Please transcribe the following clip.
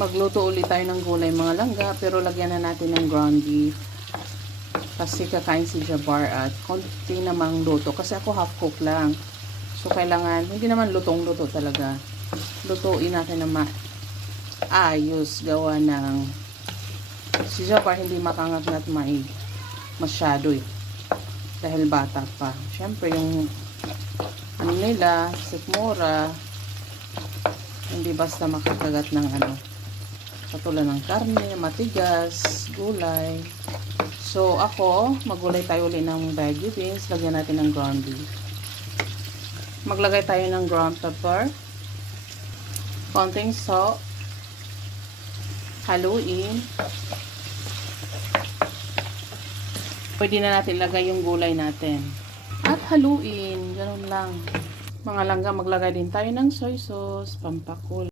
Magluto ulit tayo ng gulay mga langga, pero lagyan na natin ng ground beef. Kasi kakain si Jabbar at konti namang luto. Kasi ako half cook lang. So kailangan, hindi naman lutong-luto talaga. Lutuin natin na maayos gawa ng si Jabbar hindi makangat-ngat masyado eh. Dahil bata pa. Siyempre yung ano nila, sikmura, hindi basta makakagat ng ano. Katulad ng karne, matigas, gulay. So, ako, magulay tayo ulit ng baggy beans. Lagyan natin ng ground beef. Maglagay tayo ng ground pepper. Konting salt. Haluin. Pwede na natin lagay yung gulay natin. At haluin. Ganun lang. Mga langga, maglagay din tayo ng soy sauce, pampakul.